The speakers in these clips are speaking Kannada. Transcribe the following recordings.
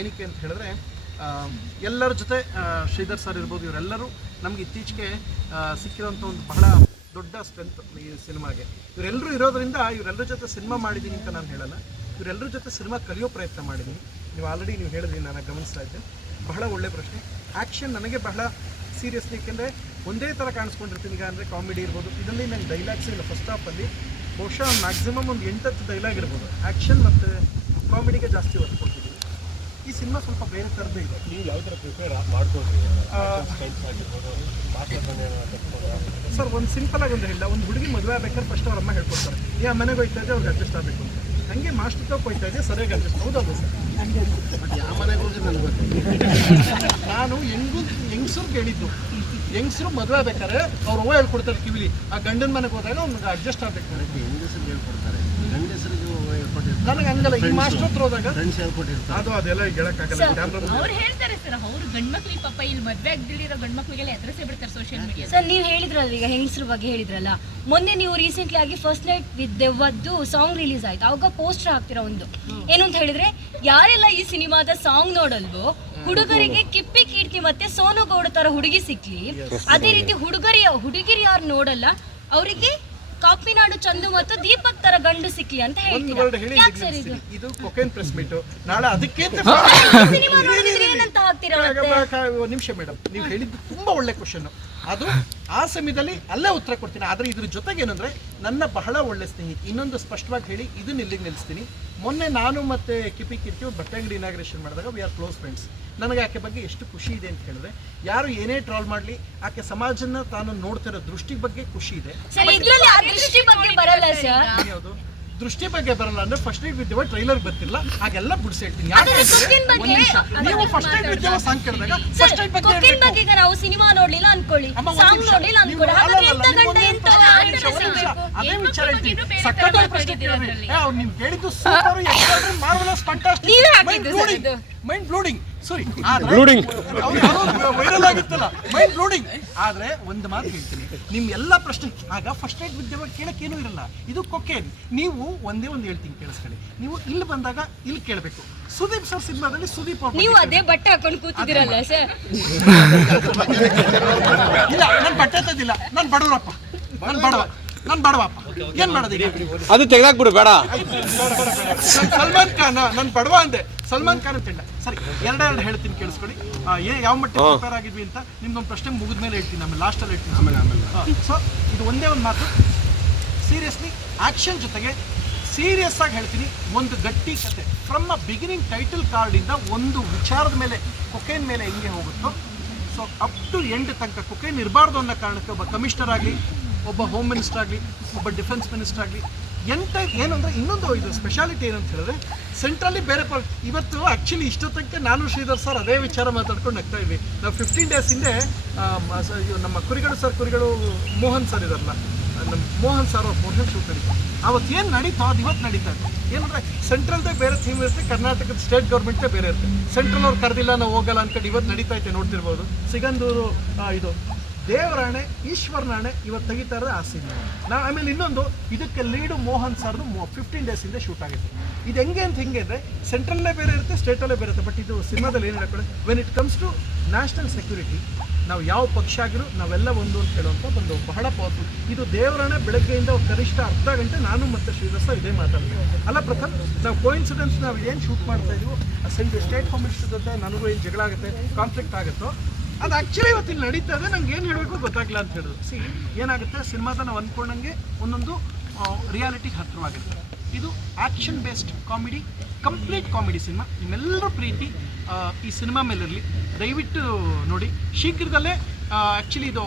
ಏನಕ್ಕೆ ಅಂತ ಹೇಳಿದ್ರೆ ಎಲ್ಲರ ಜೊತೆ ಶ್ರೀಧರ್ ಸರ್ ಇರ್ಬೋದು, ಇವರೆಲ್ಲರೂ ನಮ್ಗೆ ಇತ್ತೀಚೆಗೆ ಸಿಕ್ಕಿರೋಂಥ ಒಂದು ಬಹಳ ದೊಡ್ಡ ಸ್ಟ್ರೆಂತ್ ಈ ಸಿನಿಮಾಗೆ. ಇವರೆಲ್ಲರೂ ಇರೋದ್ರಿಂದ ಇವರೆಲ್ಲರ ಜೊತೆ ಸಿನಿಮಾ ಮಾಡಿದ್ದೀನಿ ಅಂತ ನಾನು ಹೇಳಲ್ಲ, ಇವರೆಲ್ಲರ ಜೊತೆ ಸಿನಿಮಾ ಕಲಿಯೋ ಪ್ರಯತ್ನ ಮಾಡಿದ್ದೀನಿ. ನೀವು ಆಲ್ರೆಡಿ ನೀವು ಹೇಳಿದ್ರಿ, ನಾನು ಗಮನಿಸ್ತಾ ಇದ್ದೆ. ಬಹಳ ಒಳ್ಳೆ ಪ್ರಶ್ನೆ. ಆ್ಯಕ್ಷನ್ ನನಗೆ ಬಹಳ ಸೀರಿಯಸ್ಲಿ, ಏಕೆಂದರೆ ಒಂದೇ ಥರ ಕಾಣಿಸ್ಕೊಂಡಿರ್ತೀನಿ. ಈಗ ಅಂದರೆ ಕಾಮಿಡಿ ಇರ್ಬೋದು, ಇದರಲ್ಲಿ ನನಗೆ ಡೈಲಾಗ್ಸ್ ಇಲ್ಲ. ಫಸ್ಟ್ ಹಾಫಲ್ಲಿ ಬಹುಶಃ ಮ್ಯಾಕ್ಸಿಮಮ್ ಒಂದು 8-10 ಡೈಲಾಗ್ ಇರ್ಬೋದು. ಆ್ಯಕ್ಷನ್ ಮತ್ತು ಕಾಮಿಡಿಗೆ ಜಾಸ್ತಿ ಒತ್ತು ಕೊಡ್ತಿದ್ದೀನಿ. ಈ ಸಿನಿಮಾ ಸ್ವಲ್ಪ ಬೇರೆ ಥರದ್ದು ಇದೆ. ನೀವು ಯಾವ ಥರ ಪ್ರಿಪೇರ್ ಮಾಡ್ಕೊಳ್ರಿ ಸರ್? ಒಂದು ಸಿಂಪಲ್ ಆಗಿ ಒಂದು ಹೇಳಿಲ್ಲ, ಒಂದು ಹುಡುಗಿ ಮದುವೆ ಆಗ್ಬೇಕಾದ್ರೆ ಫಸ್ಟ್ ಅವ್ರ ಅಮ್ಮ ಹೇಳ್ಕೊಡ್ತಾರೆ, ಈ ಮನೆಗೆ ಹೋಗ್ತಾ ಇದ್ದೆ ಅವ್ರಿಗೆ ಅಡ್ಜಸ್ಟ್ ಆಗಬೇಕು ಅಂತ. ಹಂಗೆ ಮಾಸ್ಟರ್ ತೋಕ್ ಹೋಗ್ತಾ ಇದ್ದೆ, ಸರಿಯಾಗಿ ಅಡ್ಜಸ್ಟ್. ಹೌದೌದು ಸರ್, ಬಟ್ ಯಾವ ಮನೆಗೆ ಹೋಗಿ ನನಗೆ ಗೊತ್ತಿಲ್ಲ. ನಾನು ಹೆಂಗಸರು ಹೇಳಿದ್ದು, ಹೆಂಗಸರು ಮದುವೆ ಆಗ್ಬೇಕಾದ್ರೆ ಅವ್ರು ಹೂವು ಹೇಳ್ಕೊಡ್ತಾರೆ ಕಿವಿಲಿ, ಆ ಗಂಡನ ಮನೆಗೆ ಹೋದಾಗ ಅವ್ನಿಗೆ ಅಡ್ಜಸ್ಟ್ ಆಗಬೇಕು. ಹೆಂಗಸರಿಗೆ ಹೇಳ್ಕೊಡ್ತಾರೆ, ಗಂಡಸರಿಗೆ ನನಗೆ ಹಂಗಲ್ಲ. ಈ ಮಾಸ್ಟರ್ ಹತ್ರ ಹೋದಾಗ ಅದು ಅದೆಲ್ಲ ಹೇಳಕ್ಕಾಗಲ್ಲ. ಅವ್ರು ಹೇಳ್ತಾರೆ ಸರ್, ಅವ್ರು ಗಂಡ್ಮಕ್ಳಿಗೆ ಪಾಪ ಇಲ್ಲಿ ಮದ್ವೆ ಆಗದಿರೋ ಗಂಡ್ಮಕ್ಳಿಗೆಲ್ಲ ಎದುರಿಸೇ ಬಿಡ್ತಾರೆ ಸೋಷಿಯಲ್ ಮೀಡಿಯಾ. ಸರ್, ನೀವು ಹೇಳಿದ್ರಲ್ಲ ಈಗ ಹೆಂಗಸ್ರ ಬಗ್ಗೆ ಹೇಳಿದ್ರಲ್ಲ, ಮೊನ್ನೆ ನೀವು ರೀಸೆಂಟ್ಲಿ ಆಗಿ ಫಸ್ಟ್ ನೈಟ್ ವಿತ್ ದೆವ್ವದ್ದು ಸಾಂಗ್ ರಿಲೀಸ್ ಆಯ್ತು. ಅವಾಗ ಪೋಸ್ಟರ್ ಹಾಕ್ತಿರೋ ಒಂದು ಏನು ಅಂತ ಹೇಳಿದ್ರೆ, ಯಾರೆಲ್ಲ ಈ ಸಿನಿಮಾದ ಸಾಂಗ್ ನೋಡಲ್ವೋ ಹುಡುಗರಿಗೆ ಕಿಪ್ಪಿ ಕೀರ್ತಿ ಮತ್ತೆ ಸೋನು ಗೌಡ ತರ ಹುಡುಗಿ ಸಿಕ್ಲಿ, ಅದೇ ರೀತಿ ಹುಡುಗಿರಿ ಯಾರು ನೋಡಲ್ಲ ಅವರಿಗೆ ಕಾಪಿನಾಡು ಚಂದು ಮತ್ತು ದೀಪಕ್ ತರ ಗಂಡು ಸಿಕ್ಲಿ ಅಂತ ಹೇಳ್ತೀರಾ. ಯಾಕೆ ಸರ್ ಇದು ಕೊಕೇನ್ ಪ್ರೆಸ್ ಮೀಟ್? ನಾಳೆ ಅದಕ್ಕೆ ಸಿನಿಮಾ ನೋಡಿದ್ರೆ ಏನಂತ ಹಾಕ್ತೀರಾ? ಒಂದು ನಿಮಿಷ ಮೇಡಮ್, ನೀವು ಹೇಳಿದ್ದು ತುಂಬಾ ಒಳ್ಳೆ ಕ್ವಶನ್. ಅದು ಆ ಸಮಯದಲ್ಲಿ ಅಲ್ಲೇ ಉತ್ತರ ಕೊಡ್ತೀನಿ. ಆದರೆ ಇದ್ರ ಜೊತೆಗೆ ಏನಂದ್ರೆ, ನನ್ನ ಬಹಳ ಒಳ್ಳೆ ಸ್ನೇಹಿತ ಇನ್ನೊಂದು ಸ್ಪಷ್ಟವಾಗಿ ಹೇಳಿ ಇದನ್ನ ಇಲ್ಲಿಗೆ ನಿಲ್ಲಿಸ್ತೀನಿ. ಮೊನ್ನೆ ನಾನು ಮತ್ತೆ ಕಿಪಿ ಕೀರ್ತಿ ಬಟ್ಟೆ ಅಂಗಡಿ ಇನಾಗ್ರೇಷನ್ ಮಾಡಿದಾಗ ವಿ ಆರ್ ಕ್ಲೋಸ್ ಫ್ರೆಂಡ್ಸ್. ನನಗೆ ಆಕೆ ಬಗ್ಗೆ ಎಷ್ಟು ಖುಷಿ ಇದೆ ಅಂತ ಹೇಳಿದ್ರೆ, ಯಾರು ಏನೇ ಟ್ರಾಲ್ ಮಾಡಲಿ ಆಕೆ ಸಮಾಜನ ತಾನು ನೋಡ್ತಿರೋ ದೃಷ್ಟಿ ಬಗ್ಗೆ ಖುಷಿ ಇದೆ. ಯಾವುದು ದೃಷ್ಟಿ ಬಗ್ಗೆ ಬರಲ್ಲ ಅಂದ್ರೆ ಫಸ್ಟ್ ನೈಟ್ ವಿದ್ಯವ ಟ್ರೈಲರ್ ಬರ್ತಿಲ್ಲ, ಹಾಗೆಲ್ಲ ಬಿಡಿಸಿ ಹೇಳ್ತೀನಿ. ನೀವು ಫಸ್ಟ್ ನೈಟ್ ವಿದ್ಯವ ಸಾಂಗ್ ಕೇಳಿದಾಗ ಫಸ್ಟ್ ನೈಟ್ ಬಗ್ಗೆ ಈಗ ನಾವು ಸಿನಿಮಾ ನೋಡ್ಲಿಲ್ಲ ಅನ್ಕೊಳ್ಳಿ, ಸಾಂಗ್ ನೋಡ್ಲಿಲ್ಲ ಅನ್ಕೊಳ್ಳಿ, ಅದೇ ವಿಚಾರ ಹೇಳ್ತೀನಿ. ಸಕ್ಕತ್ತಾಗಿ ಪ್ರಶ್ನೆ ಕೇಳಿದ್ರಿ. ನೀವು ಹೇಳಿದ್ದು super, extraordinary, marvellous, fantastic, mind blowing. Sorry, viral ಆಗಿತ್ತಲ್ಲ, ಮೈಂಡ್ ಬ್ಲೋಡಿಂಗ್. ಆದ್ರೆ ಒಂದು ಮಾತು ಹೇಳ್ತೀನಿ, ನಿಮ್ ಎಲ್ಲಾ ಪ್ರಶ್ನೆ ಆಗ ಫಸ್ಟ್ ನೈಟ್ ವಿದ್ಯೆ ಕೇಳಕ್ಕೇನೂ ಇರಲ್ಲ. ಇದು ಕೊಕೇನ್. ನೀವು ಒಂದೇ ಒಂದು ಹೇಳ್ತೀನಿ, ಕೇಳಿಸ್ಕೊಳ್ಳಿ. ನೀವು ಇಲ್ಲಿ ಬಂದಾಗ ಇಲ್ಲಿ ಕೇಳಬೇಕು. ಸುದೀಪ್ ಸರ್ ಸಿನಿಮಾದಲ್ಲಿ ಸುದೀಪ್ ನೀವು ಅದೇ ಬಟ್ಟೆ ಹಾಕೊಂಡು ಕೂತಿದ್ದೀರಲ್ಲ ಸರ್? ಇಲ್ಲ, ನಾನು ಬಟ್ಟೆ ತದ್ದಿಲ್ಲ, ನಾನು ಬಡವರಪ್ಪ, ನಾನು ಬಡವಪ್ಪ. ಏನ್ ಮಾಡೋದೀಗ? ಅದು ತೆಗೆದಾಕ್ಬಿಡು, ಬೇಡ. ಸಲ್ಮಾನ್ ಖಾನ್, ನಾನು ಬಡವ ಅಂದೆ, ಸಲ್ಮಾನ್ ಖಾನ್ ಅಂತ ಹೇಳ. ಸರಿ, ಎರಡೆರಡು ಹೇಳ್ತೀನಿ, ಕೇಳಿಸ್ಕೊಳ್ಳಿ. ಯಾವ ಮಟ್ಟಿಗೆ ಪ್ರಿಪೇರ್ ಆಗಿದ್ವಿ ಅಂತ ನಿಮ್ದೊಂದು ಪ್ರಶ್ನೆ ಮುಗಿದ್ಮೇಲೆ ಹೇಳ್ತೀನಿ, ಆಮೇಲೆ ಲಾಸ್ಟಲ್ಲಿ ಹೇಳ್ತೀನಿ. ಆಮೇಲೆ ಸೊ ಇದು ಒಂದೇ ಒಂದು ಮಾತು, ಸೀರಿಯಸ್ಲಿ ಆಕ್ಷನ್ ಜೊತೆಗೆ ಸೀರಿಯಸ್ ಆಗಿ ಹೇಳ್ತೀನಿ, ಒಂದು ಗಟ್ಟಿ ಕತೆ ಫ್ರಮ್ ಅ ಬಿಗಿನಿಂಗ್. ಟೈಟಲ್ ಕಾರ್ಡಿಂದ ಒಂದು ವಿಚಾರದ ಮೇಲೆ, ಕೊಕೇನ್ ಮೇಲೆ ಹೆಂಗೆ ಹೋಗುತ್ತೋ, ಸೊ ಅಪ್ ಟು ಎಂಡ್ ತನಕ ಕೊಕೇನ್ ಇರಬಾರ್ದು ಅನ್ನೋ ಕಾರಣಕ್ಕೆ ಒಬ್ಬ ಕಮಿಷನರ್ ಆಗಲಿ, ಒಬ್ಬ ಹೋಮ್ ಮಿನಿಸ್ಟರ್ ಆಗಲಿ, ಒಬ್ಬ ಡಿಫೆನ್ಸ್ ಮಿನಿಸ್ಟರ್ ಆಗಲಿ, ಏನು ಅಂದರೆ ಇನ್ನೊಂದು ಇದು ಸ್ಪೆಷಾಲಿಟಿ ಏನಂತ ಹೇಳಿದ್ರೆ, ಸೆಂಟ್ರಲ್ಲಿ ಬೇರೆ ಇವತ್ತು ಆ್ಯಕ್ಚುಲಿ ಇಷ್ಟೊತ್ತಕ್ಕೆ ನಾನು ಶ್ರೀಧರ್ ಸರ್ ಅದೇ ವಿಚಾರ ಮಾತಾಡ್ಕೊಂಡು ನಗ್ತಾ ಇದ್ವಿ. ನಾವು 15 ಡೇಸ್ ಹಿಂದೆ ನಮ್ಮ ಕುರಿಗಳು ಮೋಹನ್ ಸರ್ ಇದಾರಲ್ಲ, ನಮ್ಮ ಮೋಹನ್ ಸರ್ ಅವ್ರ ಪೋರ್ಷನ್ ಶೂಟ್ ನಡೀತಾರೆ. ಅವತ್ತು ಏನು ನಡೀತೋ ಅದು ಇವತ್ತು ನಡೀತಾ ಇದೆ. ಏನಂದರೆ ಸೆಂಟ್ರಲ್ದೇ ಬೇರೆ ಥೀಮ್ ಇರುತ್ತೆ, ಕರ್ನಾಟಕದ ಸ್ಟೇಟ್ ಗೌರ್ಮೆಂಟ್ದೇ ಬೇರೆ ಇರುತ್ತೆ. ಸೆಂಟ್ರಲ್ ಅವ್ರು ಕರೆದಿಲ್ಲ, ನಾವು ಹೋಗಲ್ಲ ಅನ್ಕೊಂಡು ಇವತ್ತು ನಡೀತಾ ಐತೆ, ನೋಡ್ತಿರ್ಬೋದು. ಸಿಗಂದೂರು ಇದು ದೇವರಾಣೆ ಈಶ್ವರನಾಣೆ ಇವತ್ತು ತೆಗಿತಾ ಇರೋದು ಆ ಸಿನಿಮಾ. ಆಮೇಲೆ ಇನ್ನೊಂದು, ಇದಕ್ಕೆ ಲೀಡು ಮೋಹನ್ ಸರ್ದು 15 ಡೇಸ್ ಹಿಂದೆ ಶೂಟ್ ಆಗಿದೆ. ಇದು ಹೆಂಗೆ ಅಂದರೆ, ಸೆಂಟ್ರಲ್ಲೇ ಬೇರೆ ಇರುತ್ತೆ, ಸ್ಟೇಟಲ್ಲೇ ಬೇರೆ ಇರುತ್ತೆ. ಬಟ್ ಇದು ಸಿನಿಮಾದಲ್ಲಿ ಏನು ಹೇಳ್ಕೊಳ್ಳಿ, when it comes to national security, ನಾವು ಯಾವ ಪಕ್ಷ ಆಗಿರೋ ನಾವೆಲ್ಲ ಒಂದು ಅಂತ ಹೇಳುವಂಥ ಒಂದು ಬಹಳ ಪವರ್ಫುಲ್. ಇದು ದೇವರಾಣೆ ಬೆಳಗ್ಗೆಯಿಂದ ಕನಿಷ್ಠ ಅರ್ಧ ಗಂಟೆ ನಾನು ಮತ್ತು ಶ್ರೀಧರ್ ಸರ್ ಇದೇ ಮಾತಾಡ್ತೀವಿ. ಅಲ್ಲ ಪ್ರಥಮ್, ನಾವು ಕೋಇನ್ಸಿಡೆನ್ಸ್ ನಾವು ಏನು ಶೂಟ್ ಮಾಡ್ತಾ ಇದೀವೋ, ಸ್ಟೇಟ್ ಹೋಮ್ ಮಿನಿಸ್ಟರ್ ಜೊತೆ ನನಗೂ ಏನು ಜಗಳ ಆಗುತ್ತೆ, ಕಾನ್ಫ್ಲಿಕ್ಟ್ ಆಗುತ್ತೋ, ಅದು ಆ್ಯಕ್ಚುಲಿ ಇವತ್ತಿಲ್ಲಿ ನಡೀತಾ ಇದೆ. ನಂಗೆ ಏನು ಹೇಳಬೇಕು ಗೊತ್ತಾಗಲ್ಲ ಅಂತ ಹೇಳಿದ್ರು. ಏನಾಗುತ್ತೆ, ಸಿನಿಮಾದ ನಾವು ಅಂದ್ಕೊಂಡಂಗೆ ಒಂದೊಂದು ರಿಯಾಲಿಟಿಗೆ ಹತ್ತಿರವಾಗಿರುತ್ತೆ. ಇದು action based comedy, complete comedy cinema. ನಿಮ್ಮೆಲ್ಲರ ಪ್ರೀತಿ ಈ ಸಿನಿಮಾ ಮೇಲಿರಲಿ, ದಯವಿಟ್ಟು ನೋಡಿ. ಶೀಘ್ರದಲ್ಲೇ ಆ್ಯಕ್ಚುಲಿ ಇದು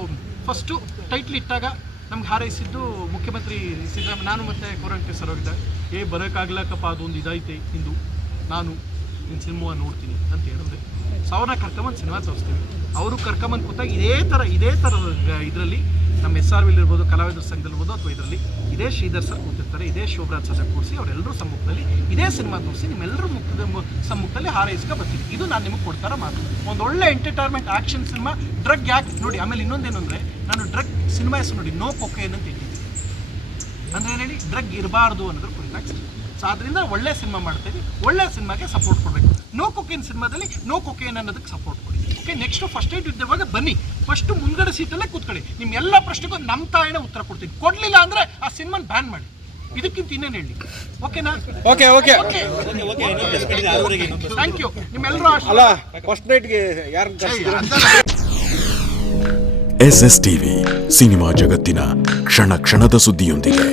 ಫಸ್ಟು ಟೈಟ್ಲ್ ಇಟ್ಟಾಗ ನಮ್ಗೆ ಹಾರೈಸಿದ್ದು ಮುಖ್ಯಮಂತ್ರಿ ಸಿದ್ದರಾಮಯ್ಯ. ನಾನು ಮತ್ತು ಕೋರಂಟಿ ಸರ್ ಹೋಗಿದ್ದೆ, ಬರೋಕ್ಕಾಗ್ಲಕ್ಕಪ್ಪ, ಅದೊಂದು ಇದೈತೆ ಇಂದು, ನಾನು ನಿನ್ನ ಸಿನಿಮಾ ನೋಡ್ತೀನಿ ಅಂತ ಹೇಳಿದ್ರೆ, ಅವ್ರನ್ನ ಕರ್ಕೊಂಬಂದು ಸಿನಿಮಾ ತೋರಿಸ್ತೀವಿ. ಅವರು ಕರ್ಕೊಂಬಂದು ಕೂತಾಗ ಇದೇ ಥರ ಇದರಲ್ಲಿ ನಮ್ಮ SRV ಇರ್ಬೋದು, ಕಲಾವಿದರ ಸಂಘದಲ್ಲಿರ್ಬೋದು, ಅಥವಾ ಇದರಲ್ಲಿ ಇದೇ ಶ್ರೀಧರ್ ಸರ್ ಕೂತಿರ್ತಾರೆ, ಇದೇ ಶೋಭರಾಜ್ ಸರ್ ಕೂರಿಸಿ ಅವರೆಲ್ಲರೂ ಸಮ್ಮುಖದಲ್ಲಿ ಇದೇ ಸಿನಿಮಾ ತೋರಿಸಿ ನಿಮ್ಮೆಲ್ಲರೂ ಸಮ್ಮುಖದಲ್ಲಿ ಹಾರೈಸ್ಕೊ ಬರ್ತೀನಿ. ಇದು ನಾನು ನಿಮಗೆ ಕೊಡ್ತಾರ ಮಾತು. ಒಂದು ಒಳ್ಳೆ ಎಂಟರ್ಟೈನ್ಮೆಂಟ್ ಆ್ಯಕ್ಷನ್ ಸಿನಿಮಾ. ಡ್ರಗ್ ಯಾಕೆ ನೋಡಿ. ಆಮೇಲೆ ಇನ್ನೊಂದೇನು ಅಂದರೆ, ನಾನು ಡ್ರಗ್ ಸಿನಿಮಾ ಹೆಸರು ನೋಡಿ, ನೋ ಕೊಕೇನ್ ಅಂತ ಇಟ್ಟಿದ್ದೀನಿ. ಅಂದರೆ ಏನು ಹೇಳಿ, ಡ್ರಗ್ ಇರಬಾರ್ದು ಅನ್ನೋದ್ರ ಕುರಿತಾಗಿ ಸೊ ಅದರಿಂದ ಒಳ್ಳೆ ಸಿನಿಮಾ ಮಾಡ್ತೀವಿ, ಒಳ್ಳೆ ಸಿನಿಮಾಗೆ ಸಪೋರ್ಟ್ ಕೊಡಬೇಕು. ನೋ ಕೊಕೇನ್ ಸಿನಿಮಾದಲ್ಲಿ ನೋ ಕೊಕೇನ್ ಅನ್ನೋದಕ್ಕೆ ಸಪೋರ್ಟ್ ಕೊಡಿ. ಓಕೆ, ನೆಕ್ಸ್ಟ್ ಫಸ್ಟ್ ಏಡ್ ಇದ್ದವಾಗ ಬನ್ನಿ, ಫಸ್ಟ್ ಮುಂದ್ಗಡೆ ಸೀಟಲ್ಲೇ ಕೂತ್ಕೊಳ್ಳಿ. ನಿಮ್ಮ ಎಲ್ಲ ಪ್ರಶ್ನೆಗೂ ನಮ್ಮ ತಾಯಿನ ಉತ್ತರ ಕೊಡ್ತೀನಿ. ಕೊಡ್ಲಿಲ್ಲ ಅಂದ್ರೆ ಆ ಸಿನಿಮಾನ ಬ್ಯಾನ್ ಮಾಡಿ. ಇದಕ್ಕಿಂತ ಇನ್ನೇನು ಹೇಳಿ? ಓಕೆನಾ? Okay okay thank you. ನಿಮ್ಮೆಲ್ಲರೂ ಅಲ್ಲ ಫಸ್ಟ್ ನೈಟ್ಗೆ ಯಾರು SS TV ಸಿನಿಮಾ ಜಗತ್ತಿನ ಕ್ಷಣ ಕ್ಷಣದ ಸುದ್ದಿಯೊಂದಿಗೆ.